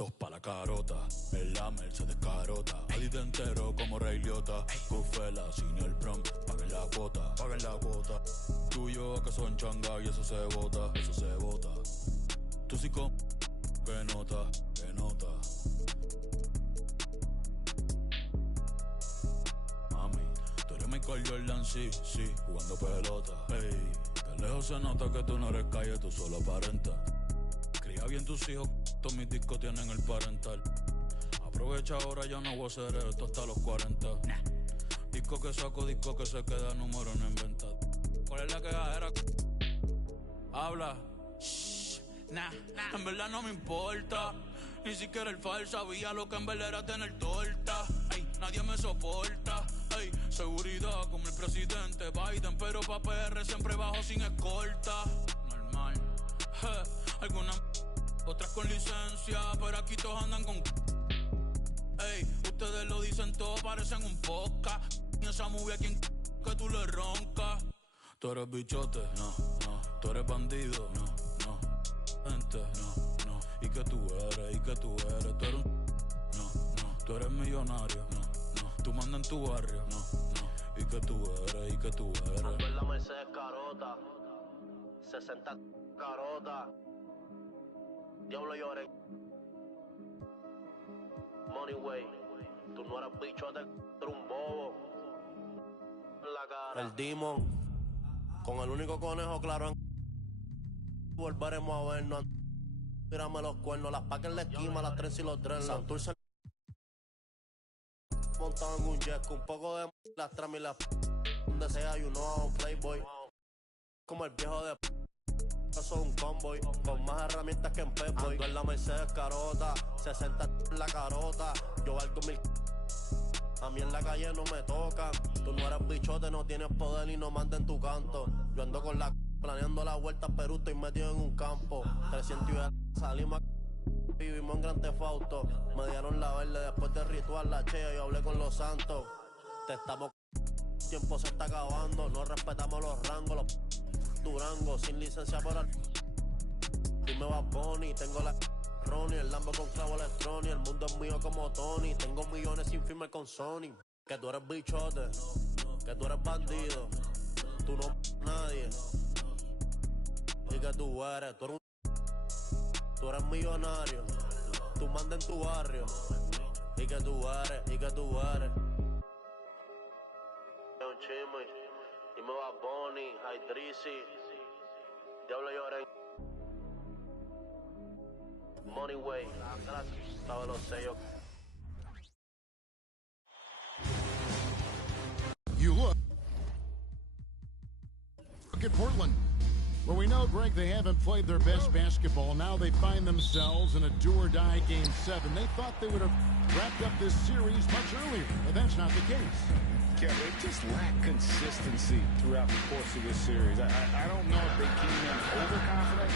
Dos pa' la carota, el Lamer se descarota. Adi te entero como Rey Liotta. Cufela, sin el prom, paguen la cuota, paguen la cuota. Tú y yo que son changa y eso se bota, eso se bota. Tú sí con que nota, que nota. Mami, tú eres Michael Jordan, sí, sí, jugando pelota. Ey, de lejos se nota que tú no eres calle, tú solo aparentas. Cría bien tus hijos, todos mis discos tienen el parental. Aprovecha ahora, ya no voy a hacer esto hasta los 40. Disco que saco, disco que se queda, número no inventado. ¿Cuál es la quejadera? Habla. Shh, nah, en verdad no me importa. Ni siquiera el fal sabía lo que en verdad era tener torta. Ey, nadie me soporta. Ey, seguridad como el presidente Biden, pero pa' PR siempre bajo sin escolta. Normal. Algunas otras con licencia, pero aquí todos andan con. Ey, ustedes lo dicen todo, parecen un podcast. Y esa movie a quien que tú le roncas. Tú eres bichote, no, no. Tú eres bandido, no, no. Gente, no, no. ¿Y qué tú eres? ¿Y qué tú eres? Tú eres un. No, no. Tú eres millonario, no, no. Tú mandas en tu barrio, no, no. ¿Y qué tú eres? ¿Y qué tú eres? Ando en la Mercedes carota, 60 carota. Diablo llore. Money way. Tú no eres bichote, tú eres un bobo. En la cara. El Demon. Con el único conejo claro en. Volveremos a vernos. Tírame los cuernos, las pacas en la esquina, las trenzas y los dreadlocks. Santurce montado en un jet, un poco de las tramas y las donde sea, you know, un playboy. Como el viejo de soy un convoy, con más herramientas que en Pep-Boy. Ando en la Mercedes carota, 60 en la carota. Yo valgo 1000. A mí en la calle no me tocan. Tú no eres bichote, no tienes poder y no mandas en tu canto. Yo ando con la planeando la vuelta a Perú, estoy metido en un campo. 300 y salimos vivimos en Gran Tefauto. Me dieron la verde después del ritual, la chea, yo hablé con los santos. Te estamos tiempo se está acabando. No respetamos los rangos, los Durango, sin licencia para el. Dime va Bonnie, tengo la Ronnie, el Lambo con clavo electrónico. El mundo es mío como Tony, tengo millones sin firmar con Sony. Que tú eres bichote, que tú eres bandido, tú no nadie. Y que tú eres millonario, tú mandas en tu barrio. Y que tú eres. Un chisme, dime va Bonnie, Hydrisi, Diablo llore. Money way, todos los sellos. You look at Portland, where we know, Greg, they haven't played their best basketball. Now they find themselves in a do-or-die Game 7. They thought they would have wrapped up this series much earlier, but that's not the case. Yeah, they just lack consistency throughout the course of this series. I don't know if they came in overconfident,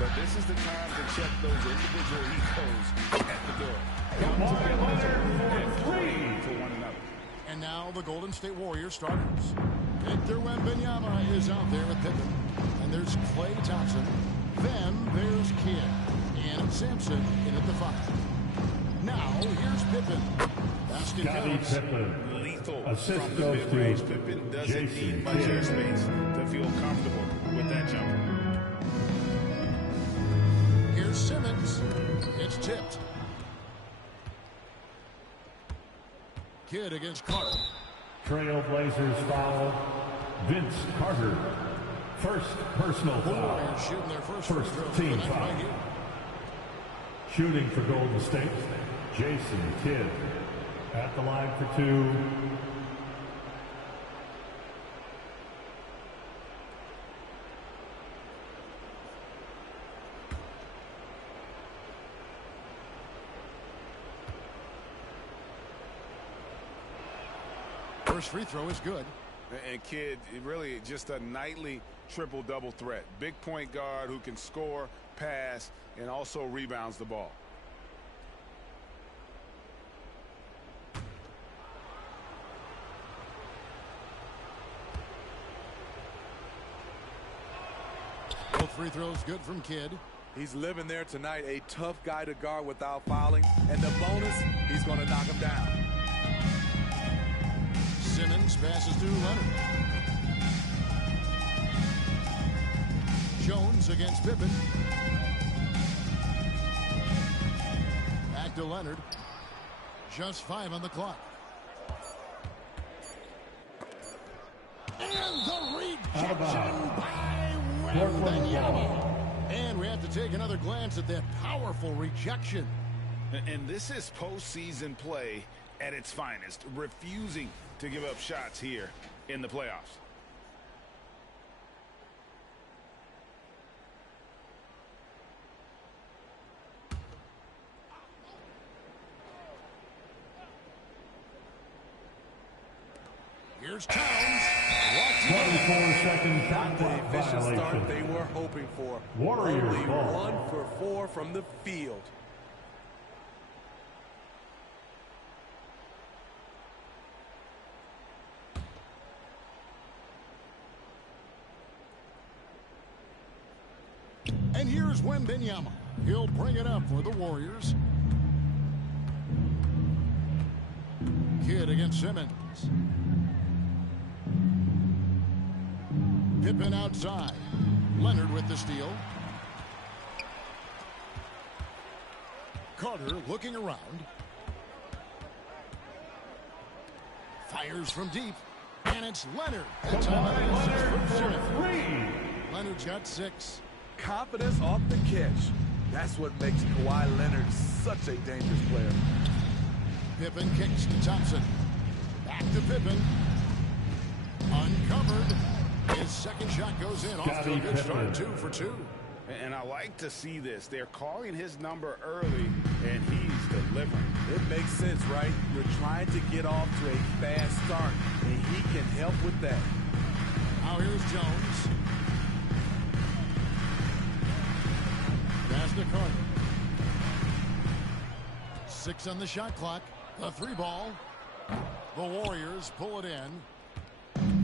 but this is the time to check those individual egos at the door. For one another. And now the Golden State Warriors starters. Victor Wembanyama is out there with Pippen. And there's Klay Thompson. Then there's Kidd. And Sampson in at the 5. Now here's Pippen. Basket counts. Lethal from the mid-range. Pippen doesn't need much airspace to feel comfortable with that jumper. Here's Simmons. It's tipped. Kidd against Carter. Trailblazers foul. Vince Carter. First personal foul. Shooting their First team foul. Right here. Shooting for Golden State. Jason Kidd at the line for 2. First free throw is good. And Kidd, really just a nightly triple-double threat. Big point guard who can score, pass, and also rebounds the ball. Both free throws good from Kidd. He's living there tonight, a tough guy to guard without fouling. And the bonus, he's going to knock him down. Simmons passes to Leonard. Jones against Pippen. Back to Leonard. Just 5 on the clock. And the rejection by Wembanyama. And we have to take another glance at that powerful rejection. And this is postseason play at its finest, refusing to give up shots here in the playoffs. Here's Towns. 24 second Not the clock efficient start violation. they were hoping for. Warriors Only ball. 1 for 4 from the field. And here's Wembanyama. He'll bring it up for the Warriors. Kidd against Simmons. Pippen outside. Leonard with the steal. Carter looking around. Fires from deep. And it's Leonard. That's Leonard's got 6. Confidence off the catch. That's what makes Kawhi Leonard such a dangerous player. Pippen kicks to Thompson. Back to Pippen. Uncovered. His second shot goes in. Off to a good start. 2 for 2. And I like to see this. They're calling his number early, and he's delivering. It makes sense, right? You're trying to get off to a fast start, and he can help with that. Now here's Jones. Pass to Carter. 6 on the shot clock. The 3 ball. The Warriors pull it in.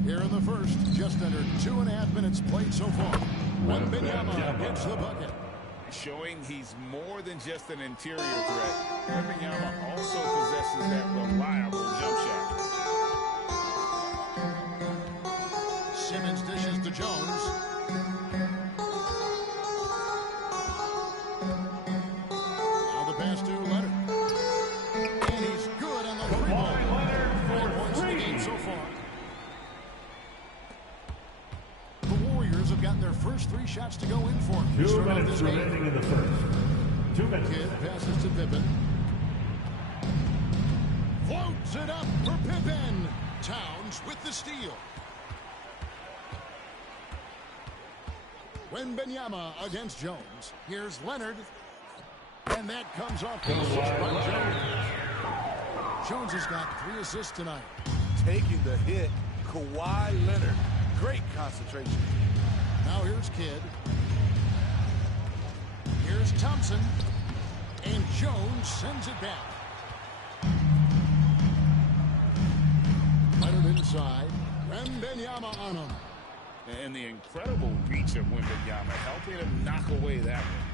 Here in the first, just under 2.5 minutes played so far. Wembanyama gets the bucket. Showing he's more than just an interior threat. Wembanyama also possesses that reliable jump shot. Simmons dishes to Jones. Now the pass to Leonard. And he's good on the 3 ball. 5 points in the game so far. The Warriors have gotten their first 3 shots to go in for him. 2 minutes remaining in the first. 2 minutes. Kidd passes to Pippen. Floats it up for Pippen. Towns with the steal. Wembanyama against Jones. Here's Leonard. And that comes off the assist by Jones. Jones has got 3 assists tonight. Taking the hit, Kawhi Leonard. Great concentration. Now here's Kidd. Here's Thompson. And Jones sends it back. Leonard inside. Wembanyama on him. And the incredible reach of Wembanyama, helping him knock away that one.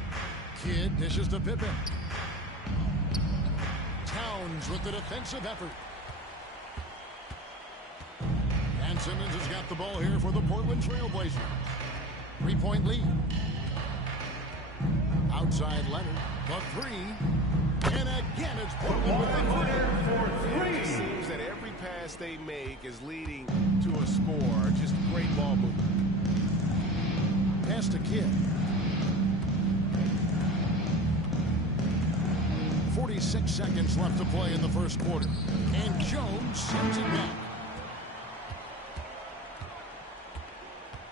Kidd dishes to Pippen. Towns with the defensive effort. And Simmons has got the ball here for the Portland Trailblazers. 3-point lead. Outside Leonard. The 3. And again it's Portland with the 3. It seems that every pass they make is leading to a score. Just great ball movement. Pass to Kidd. 46 seconds left to play in the first quarter. And Jones sends it back.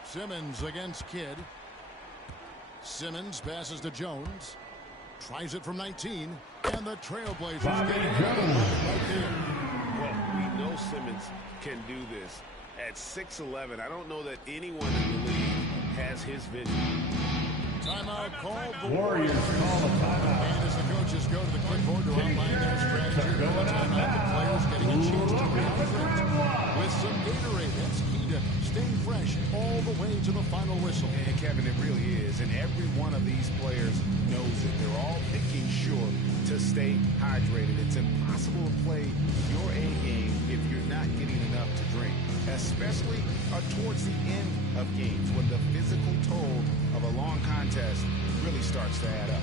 Simmons against Kidd. Simmons passes to Jones. Tries it from 19. And the Trailblazers get it right there. Well, we know Simmons can do this. At 6'11", I don't know that anyone in the league has his vision. Timeout called. The Warriors call a timeout. And as the coaches go to the clipboard to outline their strategy, the timeout, the players getting a chance to react with some Gatorade. That's key staying fresh all the way to the final whistle. And Kevin, it really is. And every one of these players knows it. They're all making sure to stay hydrated. It's impossible to play your A game if you're not getting enough to drink, especially towards the end of games when the physical toll of a long contest really starts to add up.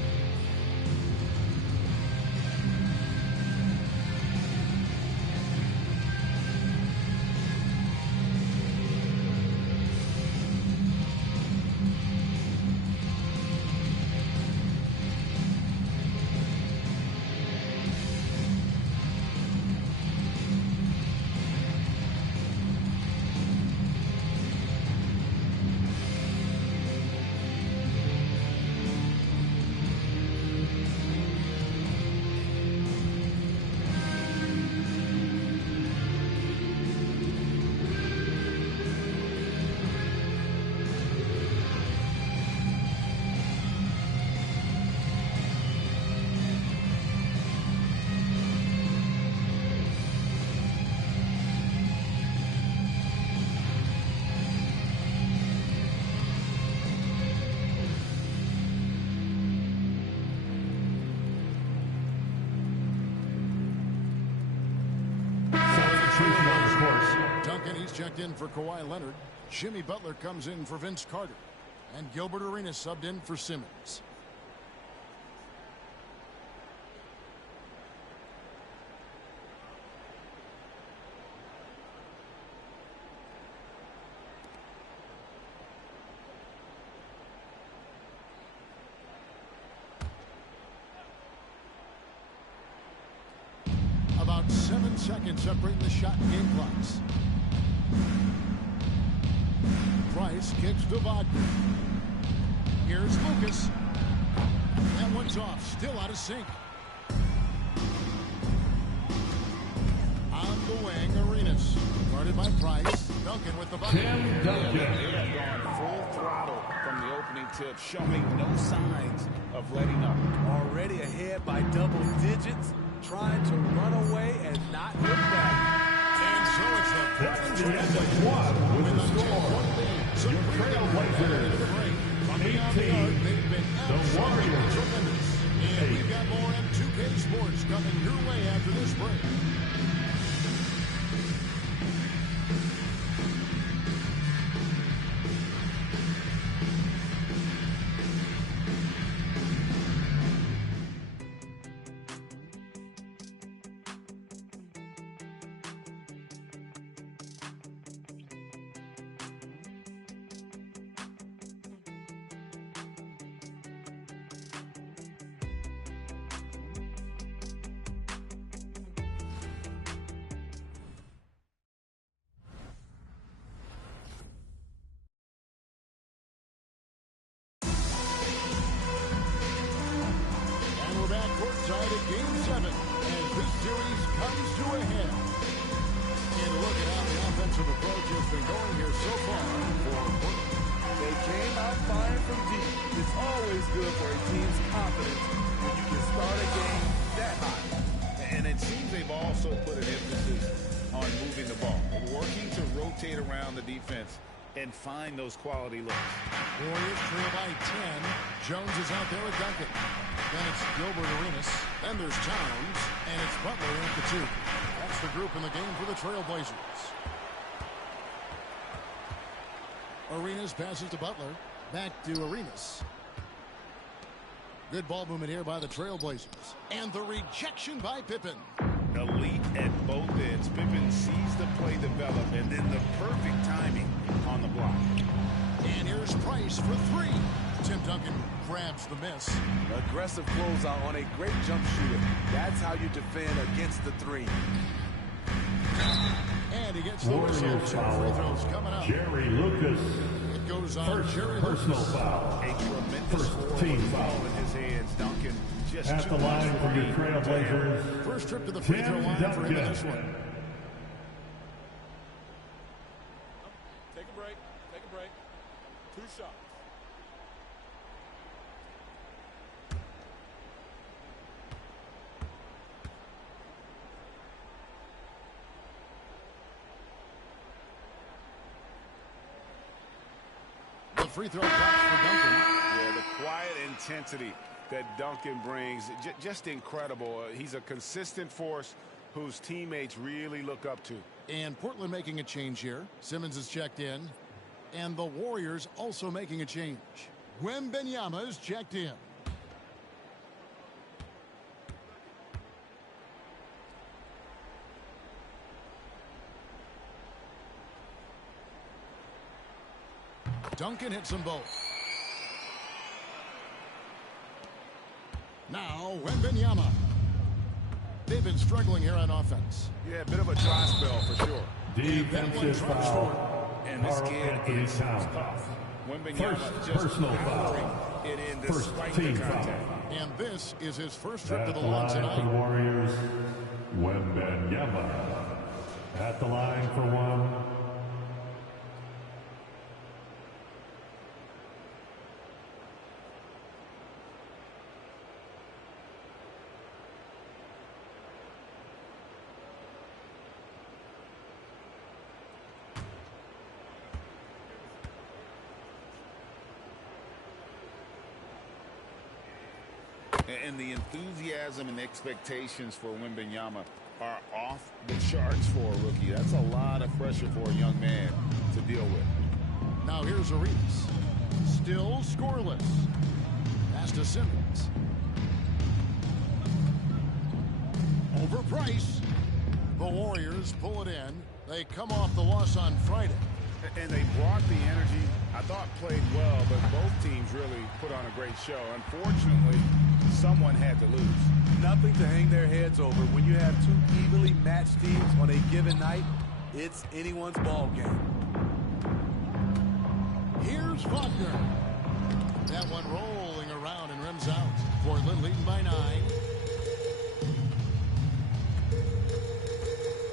Duncan, he's checked in for Kawhi Leonard. Jimmy Butler comes in for Vince Carter. And Gilbert Arenas subbed in for Simmons. About 7 seconds separating the shot and game clocks. Price kicks to Wagner. Here's Lucas. That one's off. Still out of sync. On the wing, Arenas. Guarded by Price. Duncan with the bucket. Tim Duncan. They have gone full throttle from the opening tip, showing no signs of letting up. Already ahead by double digits, trying to run away and not look back. And so it's the That's the end of one with the score. Your Trailblazers, 18, the Warriors, tremendous. And we've got more M2K Sports coming your way after this break. Courtside at Game 7 as this series comes to a head. And look at how the offensive approach has been going here so far for Portland. They came out firing from deep. It's always good for a team's confidence when you can start a game that high. And it seems they've also put an emphasis on moving the ball, working to rotate around the defense and find those quality looks. Warriors trail by 10. Jones is out there with Duncan. Then it's Gilbert Arenas. Then there's Towns. And it's Butler in at the 2. That's the group in the game for the Trailblazers. Arenas passes to Butler. Back to Arenas. Good ball movement here by the Trailblazers. And the rejection by Pippen. Elite at both ends. Pippen sees the play develop, and then the perfect timing on the block. And here's Price for 3. Tim Duncan grabs the miss. Aggressive closeout on a great jump shooter. That's how you defend against the 3. And he gets the whistle. 2 free throws coming up. Jerry Lucas. It goes on First Jerry personal Lucas. foul. A tremendous First score team with the ball foul. in his hands. Duncan just At the line from your Trailblazers, First trip to the free throw Tim line for him in this Duncan. one. Take a break. Take a break. 2 shots. free throw drops for Duncan. Yeah, the quiet intensity that Duncan brings, just incredible. He's a consistent force whose teammates really look up to. And Portland making a change here. Simmons is checked in. And the Warriors also making a change. Wembanyama is checked in. Duncan hits them both. Now, Wembanyama. They've been struggling here on offense. Yeah, a bit of a dry spell for sure. Defensive foul. And this kid is tough. First personal foul. It in First team foul. And this is his first trip to At the the line line for the tonight. Warriors, Wembanyama. At the line for one. And the enthusiasm and expectations for Wembanyama are off the charts for a rookie. That's a lot of pressure for a young man to deal with. Now here's Arenas. Still scoreless. Pass to Simmons. Over Price. The Warriors pull it in. They come off the loss on Friday. And they brought the energy. I thought played well, but both teams really put on a great show. Unfortunately, someone had to lose. Nothing to hang their heads over. When you have two evenly matched teams on a given night, it's anyone's ball game. Here's Wagner. That one rolling around and rims out. Portland leading by 9.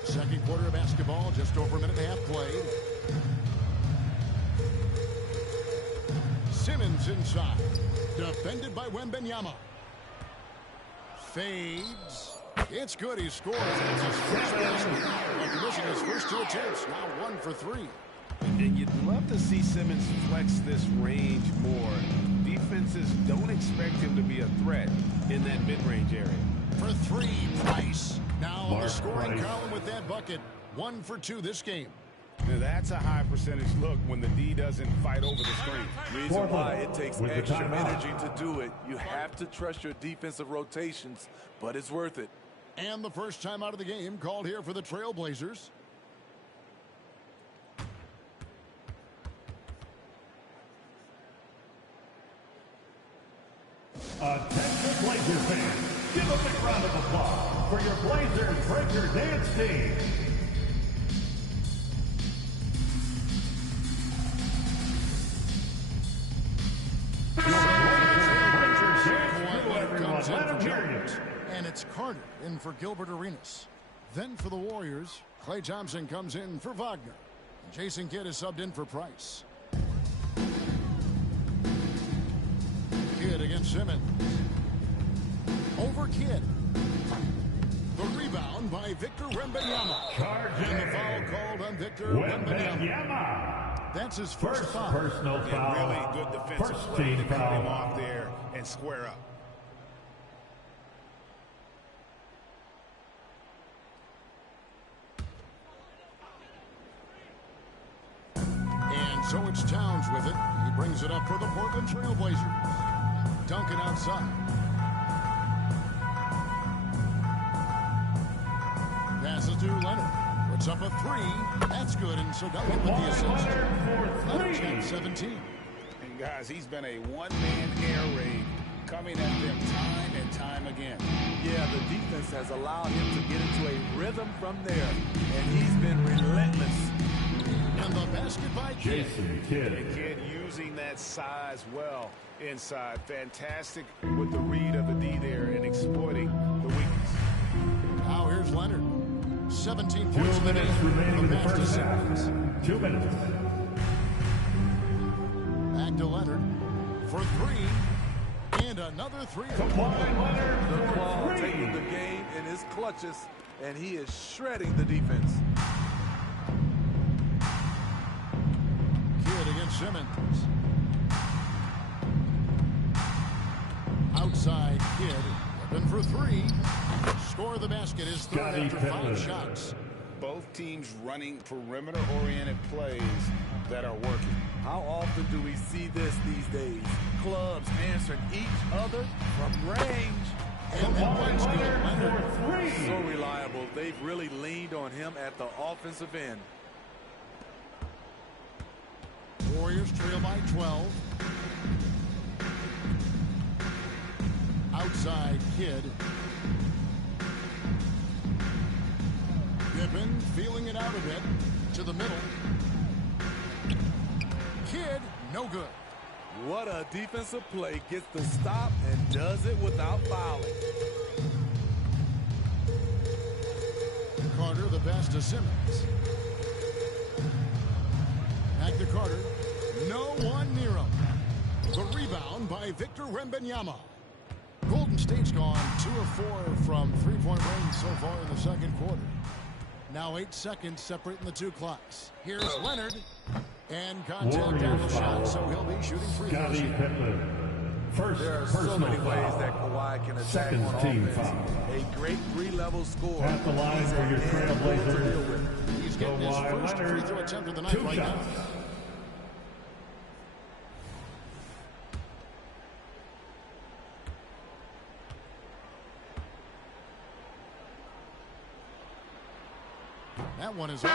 Second quarter of basketball, just over a minute and a half played. Simmons inside. Defended by Wembanyama. Fades. It's good. He scores. It's his first basket after missing his first 2 attempts. Now 1 for 3. And you'd love to see Simmons flex this range more. Defenses don't expect him to be a threat in that mid-range area. For 3, Price. Now on the scoring Price. column with that bucket. 1 for 2 this game. Now that's a high percentage look when the D doesn't fight over the screen. Reason why it takes With the extra timeout. energy to do it. You have to trust your defensive rotations, but it's worth it. And the first time out of the game called here for the Trailblazers. Attention Blazers fans, give a big round of applause for your Blazers Breaker Dance team. Comes in for Jones. And it's Carter in for Gilbert Arenas. Then for the Warriors, Klay Thompson comes in for Wagner. Jason Kidd is subbed in for Price. Kidd against Simmons. Over Kidd. The rebound by Victor Wembanyama. And the foul called on Victor Wembanyama. That's his first foul. Personal foul. Really good defensive First play team to cut him foul. off there and square up. And so it's Towns with it. He brings it up for the Portland Trailblazers. Duncan outside. Passes to Leonard. Puts up a 3. That's good. And so Duncan with the assist. Leonard's got 17. And guys, he's been a one-man air raid coming at them time and time again. Yeah, the defense has allowed him to get into a rhythm from there, and he's been relentless. And the basket by Kidd. Jason Kidd. And Kidd using that size well inside. Fantastic with the read of the D there and exploiting the weakness. Now here's Leonard. 17 2 points in the minutes game. remaining in the pass to first half. Simmons. 2 minutes. Back to Leonard for 3. And another 3. Kawhi Leonard The ball for 3. taking the game in his clutches, and he is shredding the defense. Kidd against Simmons. Kidd. Open for three. Score the basket is third after 5 shots. Both teams running perimeter-oriented plays that are working. How often do we see this these days? Clubs answering each other from range. And that one's good. Leonard. So reliable. They've really leaned on him at the offensive end. Warriors trail by 12. Outside Kidd. Pippen feeling it out a bit. To the middle. Kidd, no good. What a defensive play. Gets the stop and does it without fouling. Carter the pass to Simmons. Back to Carter. No one near him. The rebound by Victor Wembanyama. Golden State's gone 2 of 4 from three-point range so far in the second quarter. Now 8 seconds separating the two clocks. Here's Leonard. And contact down the shot, so he'll be shooting free throws. There are so many ways that Kawhi can attack on offense. A great 3-level score. At the line for your Trailblazers. He's getting his first free throw attempt of the night right now. That one is off.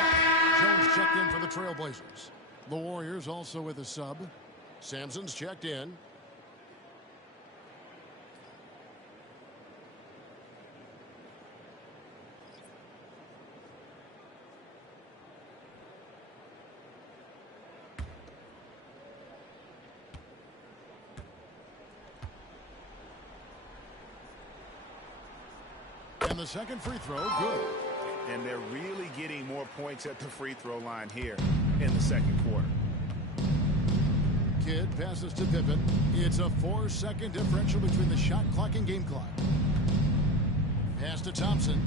Jones checked in for the Trailblazers. The Warriors also with a sub. Sampson's checked in. And the second free throw, good. And they're really getting more points at the free throw line here in the second quarter. Kidd passes to Pippen. It's a 4-second differential between the shot clock and game clock. Pass to Thompson.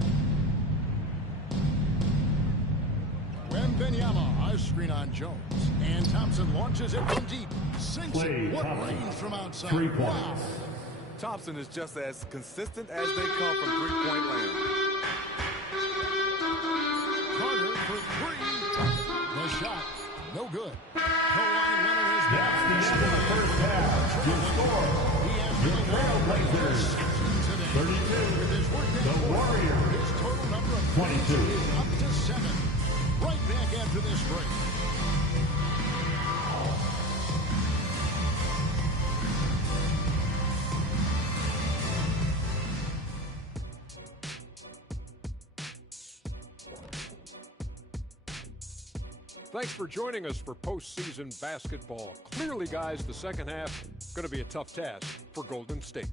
Wembanyama, a screen on Jones. And Thompson launches it from deep. Sinks it. What range from outside. 3 points. Wow. Thompson is just as consistent as they come from three-point land. Carter for three. The shot, no good. Kawhi Leonard has That's the end of the first half. Your score, your Trailblazers, 32. The Warriors, his total number of 22. is up to 7. Right back after this break. Thanks for joining us for postseason basketball. Clearly, guys, the second half going to be a tough task for Golden State.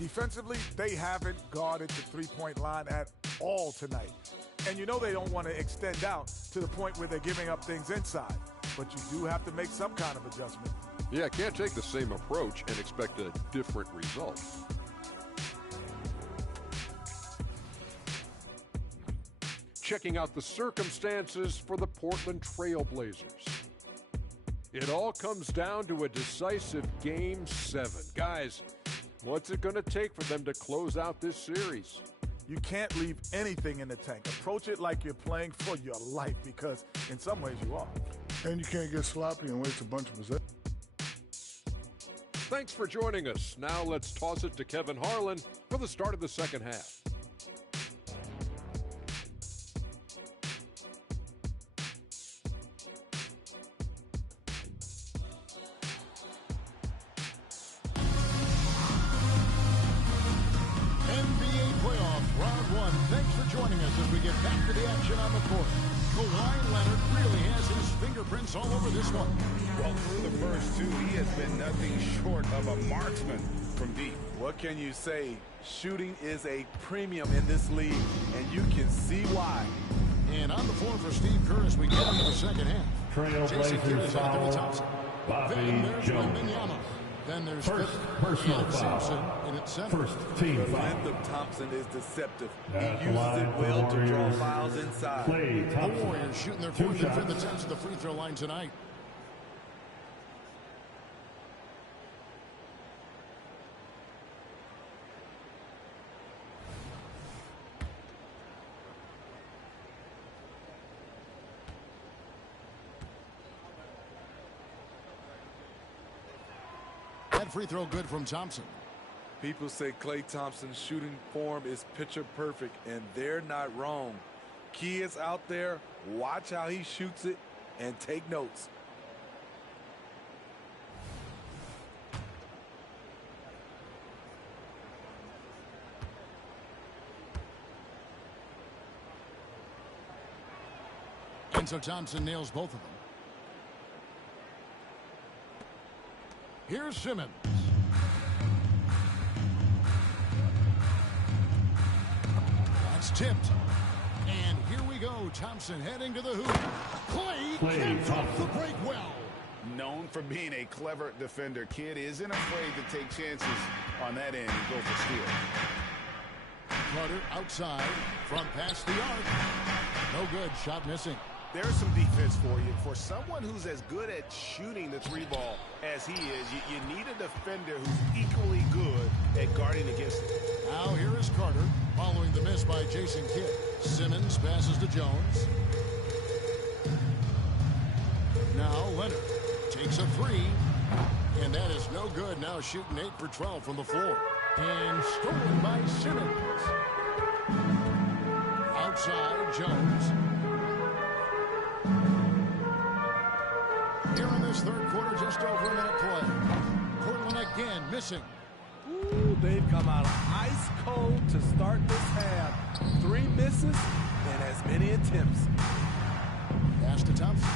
Defensively, they haven't guarded the three-point line at all tonight. And you know they don't want to extend out to the point where they're giving up things inside. But you do have to make some kind of adjustment. Yeah, can't take the same approach and expect a different result. Checking out the circumstances for the Portland Trailblazers. It all comes down to a decisive Game 7. Guys, what's it going to take for them to close out this series? You can't leave anything in the tank. Approach it like you're playing for your life, because in some ways you are. And you can't get sloppy and waste a bunch of possession. Thanks for joining us. Now let's toss it to Kevin Harlan for the start of the second half. As we get back to the action on the court. Kawhi Leonard really has his fingerprints all over this one. Well, through the first two, he has been nothing short of a marksman from deep. What can you say? Shooting is a premium in this league, and you can see why. And on the floor for Steve Kerr as we get into the second half. Trailblazers foul, Bobby Jones. Then there's first personal foul. In its First team The foul. length of Thompson is deceptive. At He the uses line it for well the to draw Warriors, fouls inside. Klay The Thompson. Warriors shooting their 2 fourth and fifth shots. attempts at the free throw line tonight. That free throw good from Thompson. People say Klay Thompson's shooting form is picture perfect, and they're not wrong. Kids out there, watch how he shoots it and take notes. And so Thompson nails both of them. Here's Simmons. That's tipped. And here we go. Thompson heading to the hoop. Klay gets the break well. Known for being a clever defender, Kid isn't afraid to take chances on that end and go for steal. Carter outside from past the arc. No good. Shot missing. There's some defense for you. For someone who's as good at shooting the three ball as he is, you need a defender who's equally good at guarding against it. Now here is Carter following the miss by Jason Kidd. Simmons passes to Jones. Now Leonard takes a three. And that is no good. Now shooting 8 for 12 from the floor. And stolen by Simmons. Outside Jones. Here in this third quarter, just over a minute play. Portland again missing. Ooh, they've come out ice cold to start this half. 3 misses and as many attempts. Pass to Thompson.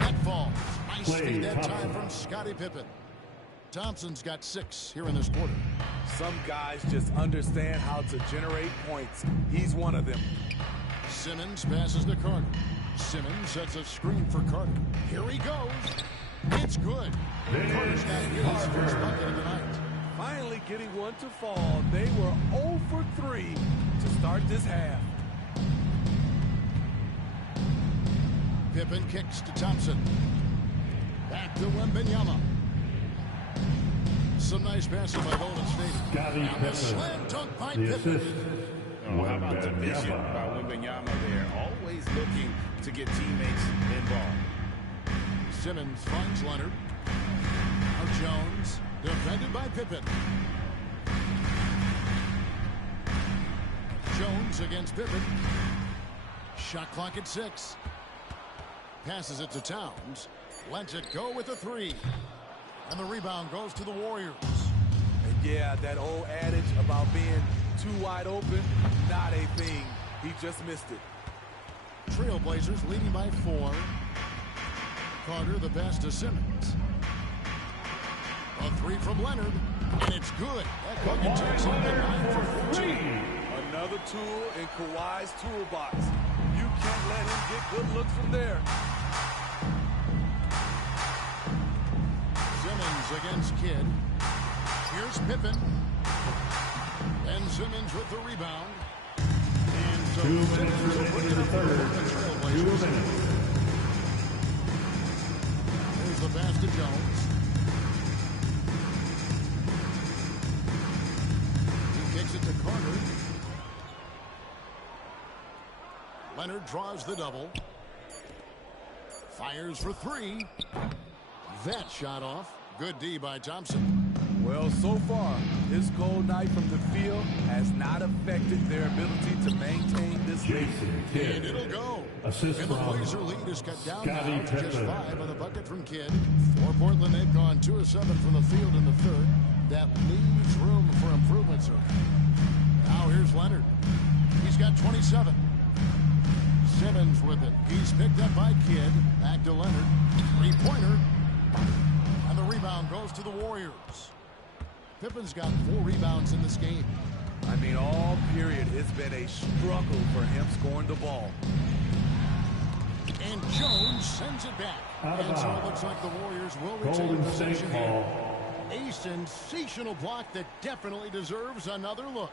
That falls. Nice feed that time from Scottie Pippen. Thompson's got 6 here in this quarter. Some guys just understand how to generate points. He's one of them. Simmons passes to Carter. Simmons sets a screen for Carter. Here he goes. It's good. Carter's got his first bucket of the night. Finally getting one to fall. They were 0 for 3 to start this half. Pippen kicks to Thompson. Back to Wembanyama. Some nice passes by Golden State. Now the slam dunk by Pippen. Oh, how about the vision by Wembanyama there? Always looking to get teammates involved. Simmons finds Leonard. Now Jones, defended by Pippen. Jones against Pippen. Shot clock at 6. Passes it to Towns. Lets it go with a 3. And the rebound goes to the Warriors. And yeah, that old adage about being too wide open, not a thing. He just missed it. Trailblazers leading by 4. Carter the pass to Simmons. A 3 from Leonard, and it's good. That bucket takes him to 9 for 14. Another tool in Kawhi's toolbox. You can't let him get good looks from there. Simmons against Kidd. Here's Pippen. And Simmons with the rebound. And so 2 minutes remaining in the third. 2 minutes. Here's the pass to Jones. He kicks it to Carter. Leonard draws the double. Fires for 3. That shot off. Good D by Thompson. Well, so far, this cold night from the field has not affected their ability to maintain this lead. And it'll go. Assist and the from Blazer lead is cut down Scottie now to just Pippen. 5 on the bucket from Kidd. For Portland, they've gone 2 of 7 from the field in the third. That leaves room for improvement, sir. Now here's Leonard. He's got 27. Simmons with it. He's picked up by Kidd. Back to Leonard. 3-pointer. And the rebound goes to the Warriors. Pippen's got 4 rebounds in this game. I mean, all period, it's been a struggle for him scoring the ball. And Jones sends it back. Out of And so it bounds. looks like the Warriors will retain Golden possession State here. ball. A sensational block that definitely deserves another look.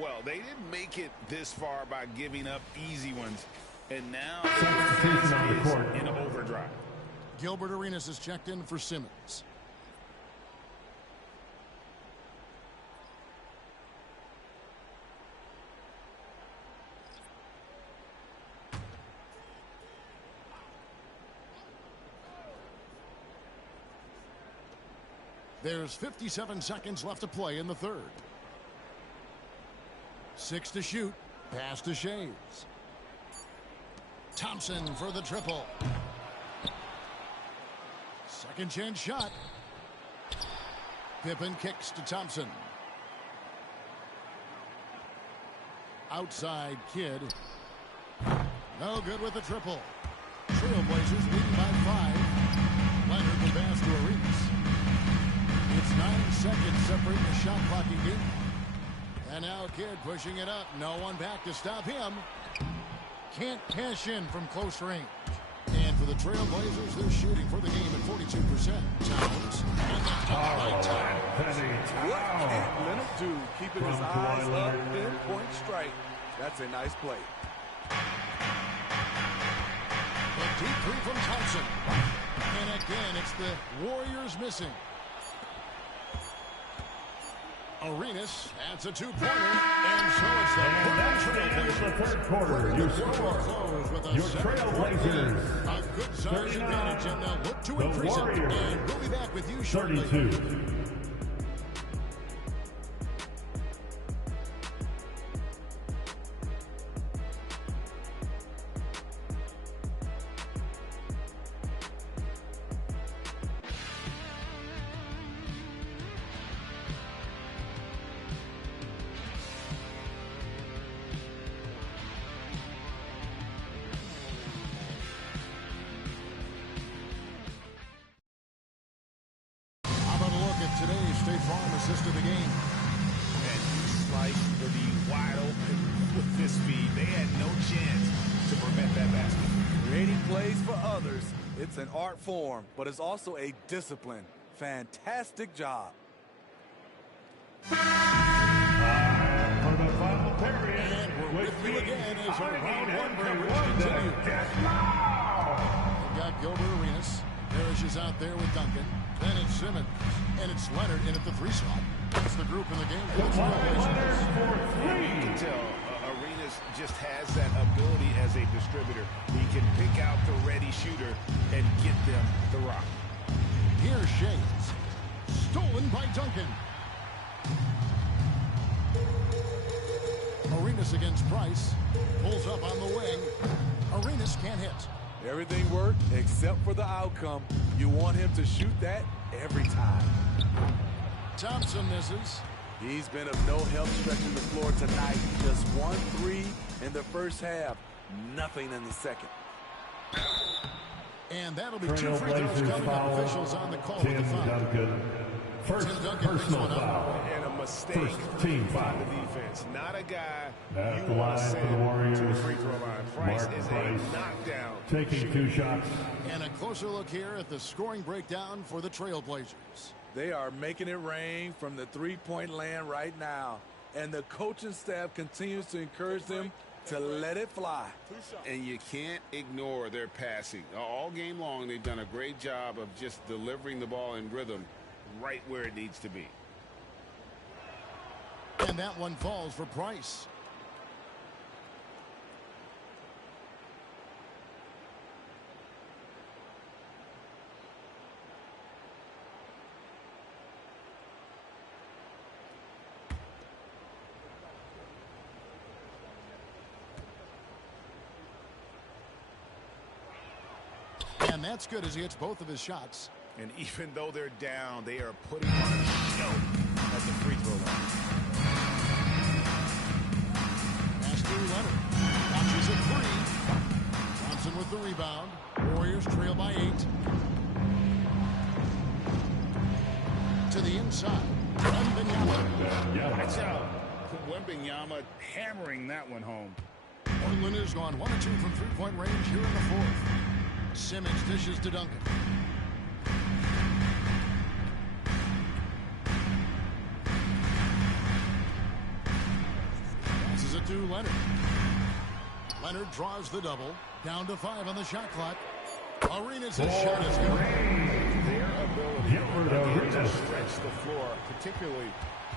Well, they didn't make it this far by giving up easy ones. And now Substitution on the court. in overdrive. Gilbert Arenas is checked in for Simmons. There's 57 seconds left to play in the third. 6 to shoot. Pass to Shaves. Thompson for the triple. Second chance shot. Pippen kicks to Thompson. Outside Kidd. No good with the triple. Trailblazers leading by 5. Leonard the pass to Arenas. It's 9 seconds separating the shot clock again. And now Kidd pushing it up. No one back to stop him. Can't cash in from close range. And for the Trailblazers, they're shooting for the game at 42%. Towns. What can Leonard do? Keeping his eyes up, pinpoint strike. That's a nice play. A deep three from Thompson. And again, it's the Warriors missing. Arenas adds a 2-pointer, and so it's the third quarter. Your Trailblazers, a good size advantage, and they'll look to increase it. And we'll be back with you shortly. 32. Today's State Farm assist of the game. And slice will be wide open with this speed. They had no chance to prevent that basket. Creating plays for others. It's an art form, but it's also a discipline. Fantastic job. For the final period, and we're with you again as our round 1 coverage continues. We've got Gilbert Arenas. Parrish is out there with Duncan. Then it's Simmons. And it's Leonard in at the 3 slot. That's the group in the game. You can tell Arenas just has that ability as a distributor. He can pick out the ready shooter and get them the rock. Here's Shaves. Stolen by Duncan. Arenas against Price. Pulls up on the wing. Arenas can't hit. Everything worked except for the outcome. You want him to shoot that every time. Thompson misses. He's been of no help stretching the floor tonight. Just 1 3 in the first half. Nothing in the second. And that'll be 2 free throws coming up. Officials on the call with the foul. Duncan. First personal foul. And a mistake First team foul. The defense. Not a guy At you the want to line send for the Warriors, to the free throw line. Price Mark is Price, a knockdown. taking 2 shots. And a closer look here at the scoring breakdown for the Trailblazers. They are making it rain from the three-point land right now. And the coaching staff continues to encourage them to let it fly. And you can't ignore their passing. All game long, they've done a great job of just delivering the ball in rhythm right where it needs to be. And that one falls for Price. And that's good as he hits both of his shots. And even though they're down, they are putting on a show at the free throw line. Pass to Leonard. Launches at 3. Thompson with the rebound. Warriors trail by 8. To the inside. Wembanyama. Watch out. Wembanyama hammering that one home. Portland has gone 1 or 2 from 3-point range here in the 4th. Simmons dishes to Duncan. Passes it to Leonard. Leonard draws the double. Down to 5 on the shot clock. Arenas' shot is good. Their ability to stretch the floor, particularly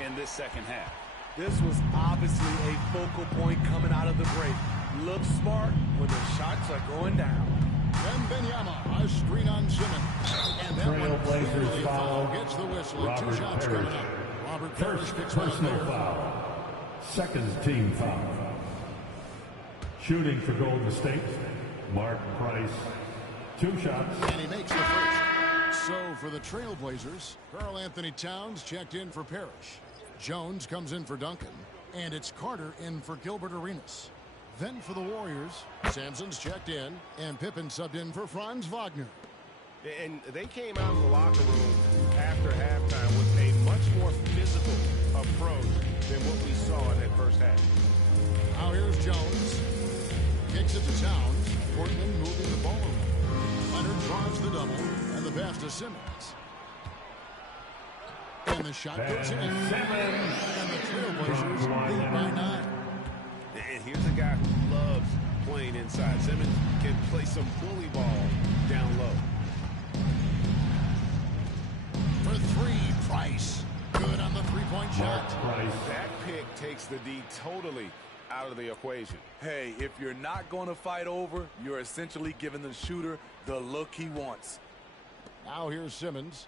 in this second half. This was obviously a focal point coming out of the break. Look smart when the shots are going down. Wembanyama, a screen on Simmons. And And that one Trailblazers clearly foul. gets the whistle. Robert 2 shots Parrish. coming up. Robert First Parrish picks one up personal there. foul. Second team foul. Shooting for Golden State, Mark Price. 2 shots. And he makes the first. So for the Trailblazers, Karl Anthony Towns checked in for Parrish. Jones comes in for Duncan. And it's Carter in for Gilbert Arenas. Then for the Warriors, Sampson's checked in, and Pippen subbed in for Franz Wagner. And they came out of the locker room after halftime with a much more physical approach than what we saw in that first half. Now here's Jones. Kicks it to Towns. Portland moving the ball around. Leonard draws the double, and the pass to Simmons. And the shot goes in. And the Trailblazers lead by 9. And here's a guy who loves playing inside. Simmons can play some bully ball down low. For 3, Price. Good on the three-point shot. That pick takes the D totally out of the equation. Hey, if you're not going to fight over, you're essentially giving the shooter the look he wants. Now here's Simmons.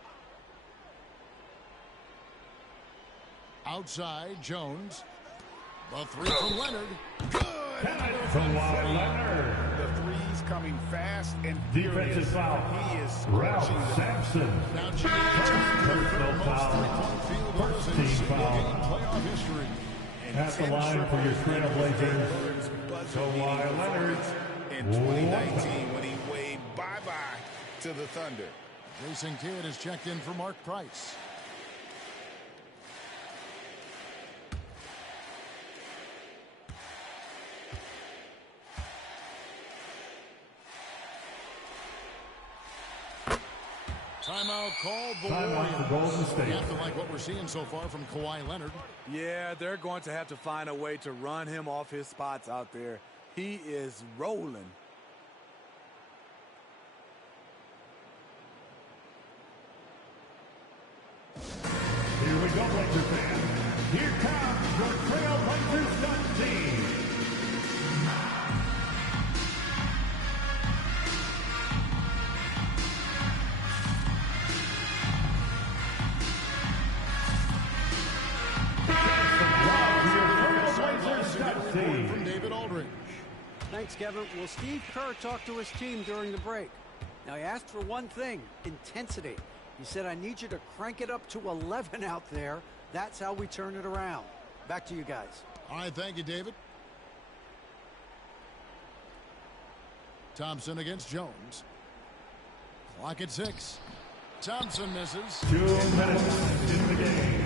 Outside, Jones. The 3 from Leonard. Good. From Leonard. The threes coming fast and Defensive furious. foul. He is Ralph scorching them. Sampson. Now Jimmy Personal foul. First team foul. Playoff history. At the line for your Trailblazers, Kawhi Leonard. In 2019 when he waved bye-bye to the Thunder. Jason Kidd is checked in for Mark Price. Timeout called the Timeout for Warriors. Golden State. You have to like what we're seeing so far from Kawhi Leonard. Yeah, they're going to have to find a way to run him off his spots out there. He is rolling. Here we go, Laker fans. Here comes your Trailblazers dunk team. From David Aldridge. Thanks, Kevin. Well, Steve Kerr talked to his team during the break. Now, he asked for one thing, intensity. He said, I need you to crank it up to 11 out there. That's how we turn it around. Back to you guys. All right, thank you, David. Thompson against Jones. Clock at 6. Thompson misses. 2 minutes in the game.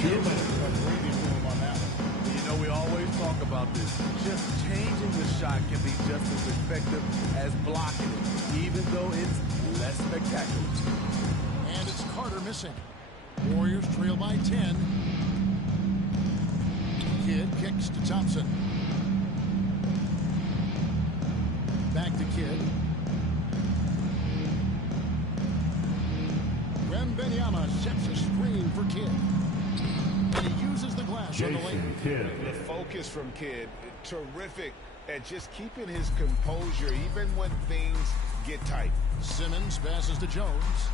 2 minutes. You know, we always talk about this. Just changing the shot can be just as effective as blocking it, even though it's less spectacular. And it's Carter missing. Warriors trail by 10. Kidd kicks to Thompson. Back to Kidd. Wembanyama sets a screen for Kidd. And he uses the glass on the lane. The focus from Kidd, terrific at just keeping his composure even when things get tight. Simmons passes to Jones.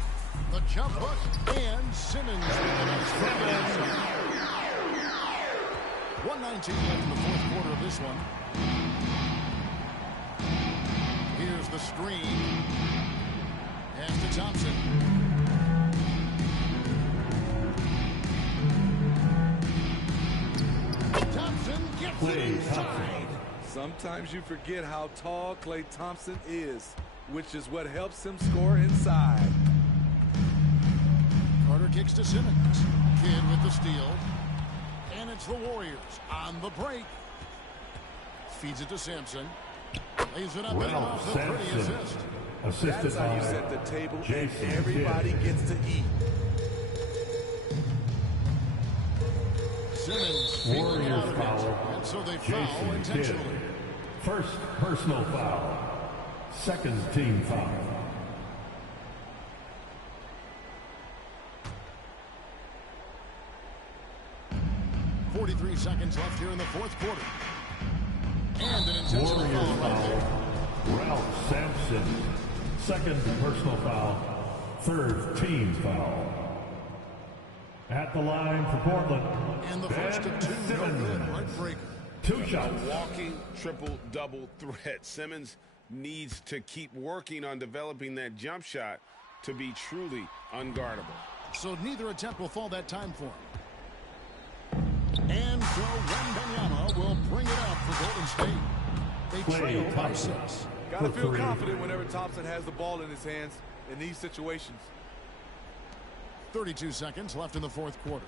The jump hook, and Simmons with the nice finish. 1:19 left in the fourth quarter of this one. Here's the screen. Pass to Thompson. Thompson gets it inside. Sometimes you forget how tall Klay Thompson is, which is what helps him score inside. Carter kicks to Simmons. Kidd with the steal. And it's the Warriors on the break. Feeds it to Sampson. Lays it up and off the pretty assist. That's how you set the table and everybody gets to eat. Simmons feeling it out of it. And so they foul intentionally. First personal foul. Second team foul. .43 seconds left here in the fourth quarter. And an intentional foul right there. Ralph Sampson. Second personal foul. Third team foul. At the line for Portland. And the first of two, no good. Heartbreaker. 2 shots. A walking triple-double threat. Simmons needs to keep working on developing that jump shot to be truly unguardable. So neither attempt will fall that time for him. And so Wembanyama will bring it up for Golden State. They trail by 6. Got to feel confident whenever Thompson has the ball in his hands in these situations. 32 seconds left in the fourth quarter.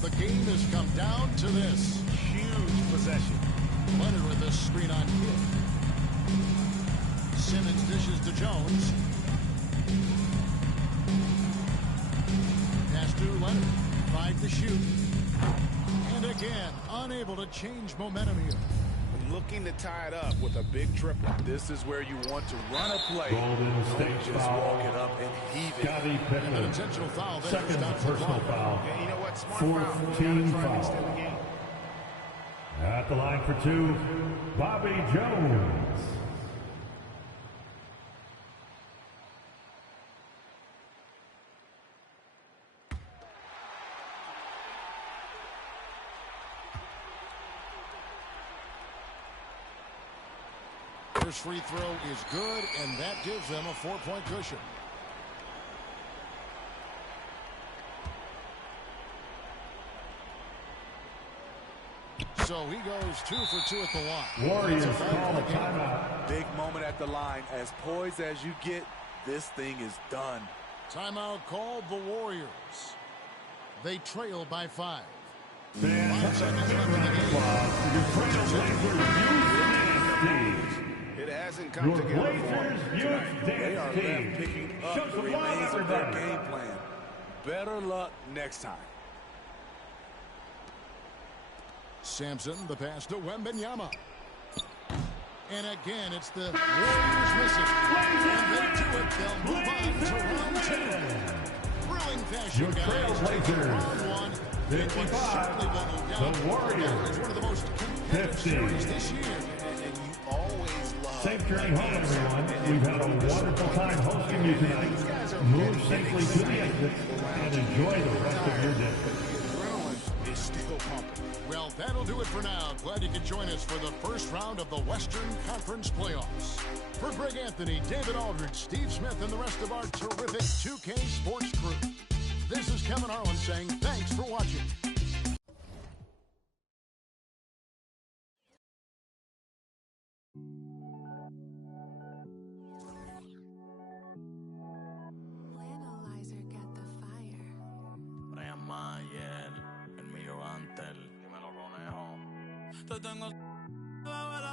The game has come down to this. Huge possession. Leonard with the screen on Kidd. Simmons dishes to Jones. Pass to Leonard. 5 to shoot. And again, unable to change momentum here. Looking to tie it up with a big triple. This is where you want to run a play. Golden State just foul. walk it up and heave it. Scottie Pippen. An intentional foul. Second personal foul. Yeah, you know what? Smart Fourth team foul. At the line for 2, Bobby Jones. First free throw is good, and that gives them a 4-point cushion. So he goes 2 for 2 at the line. Warriors call a timeout. Big moment at the line. As poised as you get, this thing is done. Timeout called the Warriors. They trail by 5. 5 seconds left in the game. It hasn't come together for them. They are left picking up the remains of their game plan. Better luck next time. Sampson, the pass to Wembanyama. And again, it's the Warriors missing. And they do it. They'll move on to round 2. Thrilling fashion, Your guys. Trailblazers, Round 1. It was certainly one no doubt. the Warriors, It's one of the most competitive 50. series this year. And you always love. Safe journey home, everyone. We've had a wonderful time hosting you tonight. Move safely to the exit and enjoy the rest of your day. The adrenaline is still pumping. Well, that'll do it for now. Glad you could join us for the first round of the Western Conference Playoffs. For Greg Anthony, David Aldridge, Steve Smith, and the rest of our terrific 2K Sports crew, this is Kevin Harlan saying thanks for watching. Analyzer got the fire. Brian Mayer, el mío antes, dímelo conejo. Te tengo bajo el